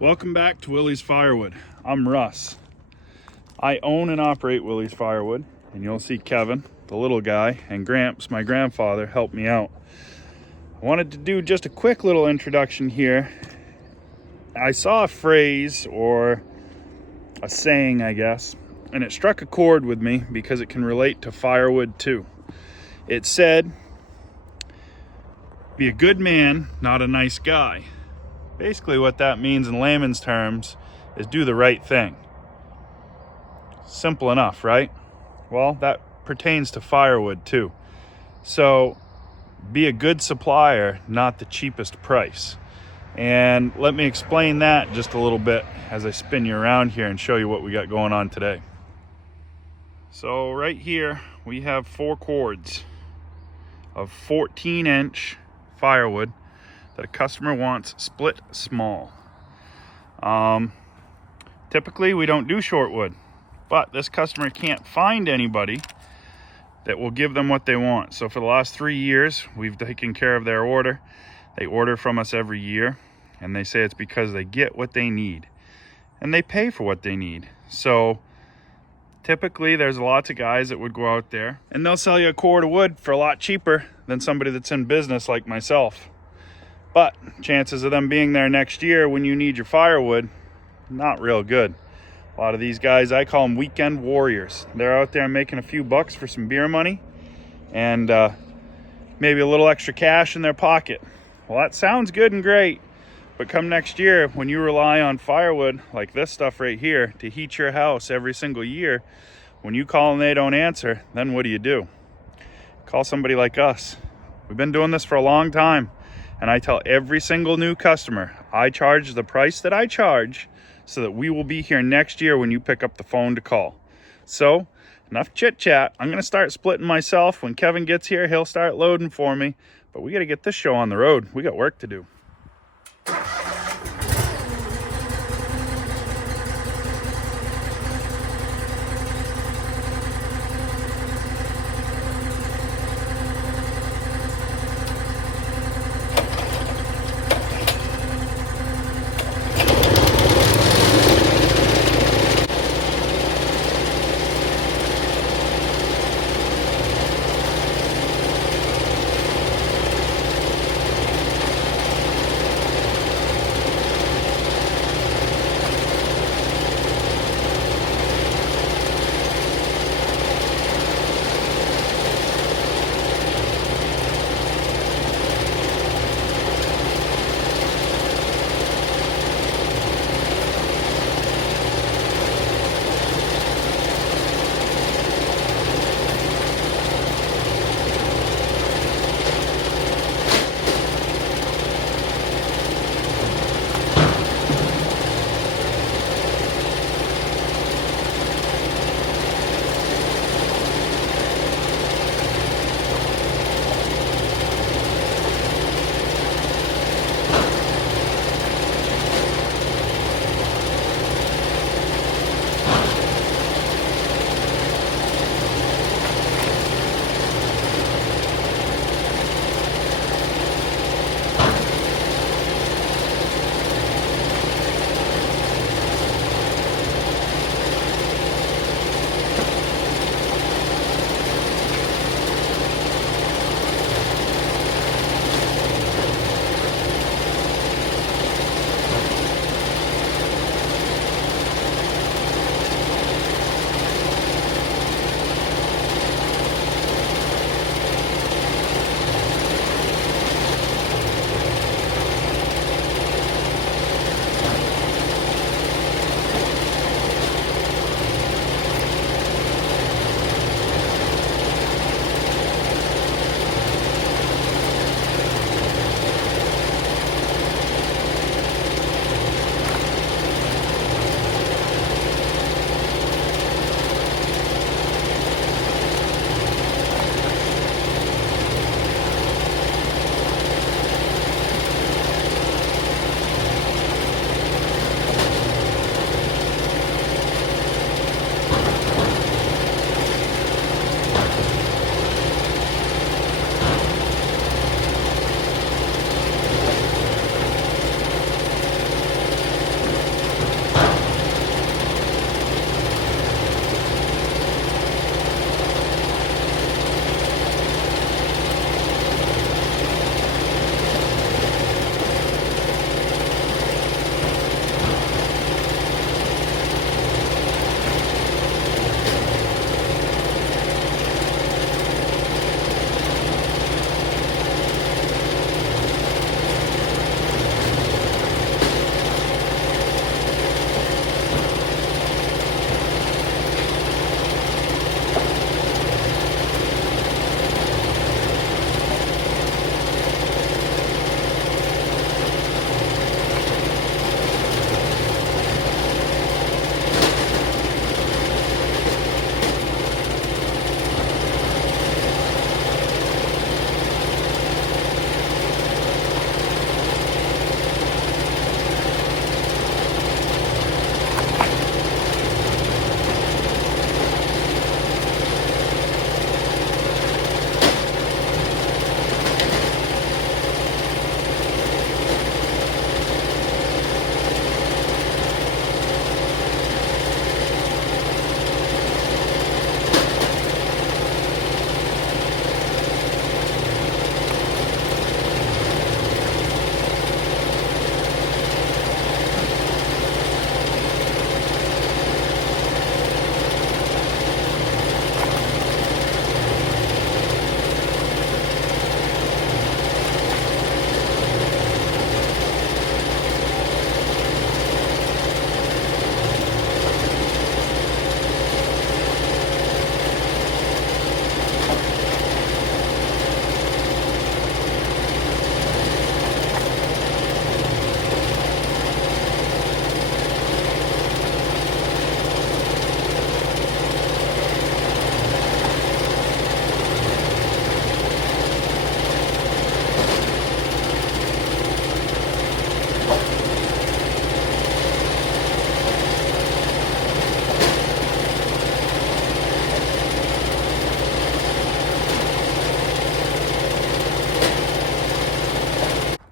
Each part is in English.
Welcome back to Willie's Firewood. I'm Russ. I own and operate Willie's Firewood, and you'll see Kevin, the little guy, and Gramps, my grandfather, help me out. I wanted to do just a quick little introduction here. I saw a phrase, or a saying, I guess, and it struck a chord with me because it can relate to firewood too. It said, "Be a good man, not a nice guy." Basically what that means in layman's terms is do the right thing. Simple enough, right? Well, that pertains to firewood too. So be a good supplier, not the cheapest price. And let me explain that just a little bit as I spin you around here and show you what we got going on today. So right here we have 4 cords of 14-inch firewood that a customer wants split small. Typically we don't do short wood, but this customer can't find anybody that will give them what they want. So for the last 3 years, we've taken care of their order. They order from us every year, and they say it's because they get what they need, and they pay for what they need. So typically there's lots of guys that would go out there and they'll sell you a cord of wood for a lot cheaper than somebody that's in business like myself. But chances of them being there next year when you need your firewood, not real good. A lot of these guys, I call them weekend warriors. They're out there making a few bucks for some beer money and maybe a little extra cash in their pocket. Well, that sounds good and great, but come next year when you rely on firewood like this stuff right here to heat your house every single year, when you call and they don't answer, then what do? Call somebody like us. We've been doing this for a long time, and I tell every single new customer, I charge the price that I charge so that we will be here next year when you pick up the phone to call. So, enough chit chat. I'm gonna start splitting myself. When Kevin gets here, he'll start loading for me, but we gotta get this show on the road. We got work to do.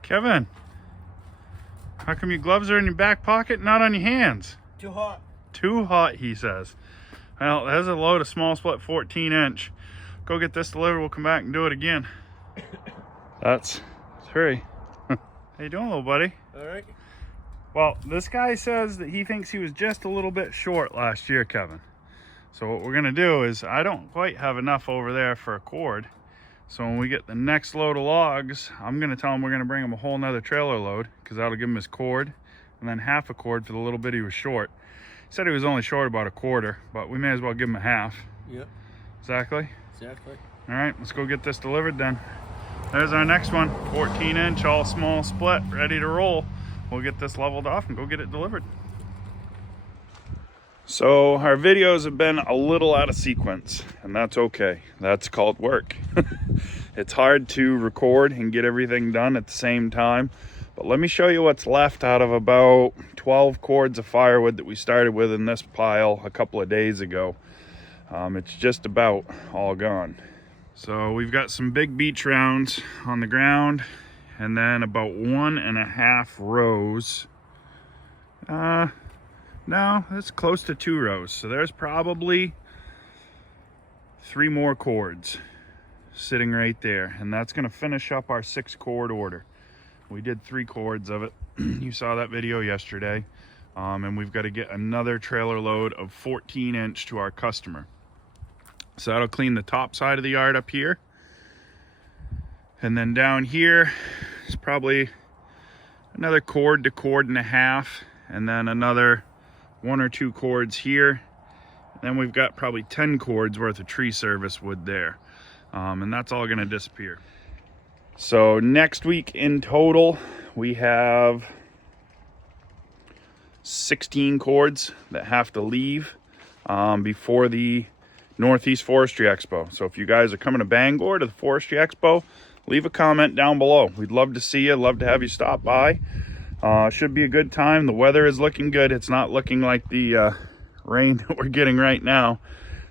Kevin, how come your gloves are in your back pocket, not on your hands? Too hot. Too hot, he says. Well, there's a load of small split 14-inch. Go get this delivered, we'll come back and do it again. That's 3. How you doing, little buddy? All right. Well, this guy says that he thinks he was just a little bit short last year, Kevin. So what we're gonna do is, I don't quite have enough over there for a cord. So when we get the next load of logs, I'm gonna tell him we're gonna bring him a whole nother trailer load, because that'll give him his cord, and then half a cord for the little bit he was short. He said he was only short about a quarter, but we may as well give him a half. Yep. Exactly? Exactly. All right, let's go get this delivered then. There's our next one, 14-inch, all small split, ready to roll. We'll get this leveled off and go get it delivered. So our videos have been a little out of sequence, and that's okay. That's called work. It's hard to record and get everything done at the same time, but let me show you what's left out of about 12 cords of firewood that we started with in this pile a couple of days ago. It's just about all gone. So we've got some big beach rounds on the ground, and then about 1.5 rows. No, that's close to 2 rows. So there's probably 3 more cords sitting right there, and that's gonna finish up our 6 cord order. We did 3 cords of it. You saw that video yesterday. And we've got to get another trailer load of 14-inch to our customer. So that'll clean the top side of the yard up here. And then down here is probably another cord to 1.5 cords, and then another 1 or 2 cords here. And then we've got probably 10 cords worth of tree service wood there. And that's all gonna disappear. So next week in total, we have 16 cords that have to leave before the Northeast Forestry Expo. So if you guys are coming to Bangor to the Forestry Expo, leave a comment down below. We'd love to see you, love to have you stop by. Should be a good time. The weather is looking good. It's not looking like the rain that we're getting right now.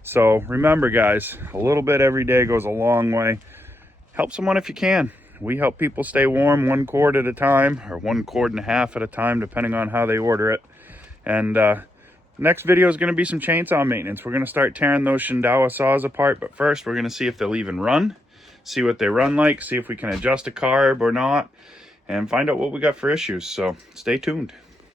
So remember, guys, a little bit every day goes a long way. Help someone if you can. We help people stay warm 1 cord at a time, or 1.5 cords at a time, depending on how they order it. And next video is going to be some chainsaw maintenance. We're going to start tearing those Shindawa saws apart, but first we're going to see if they'll even run, see what they run like, see if we can adjust a carb or not, and find out what we got for issues. So stay tuned.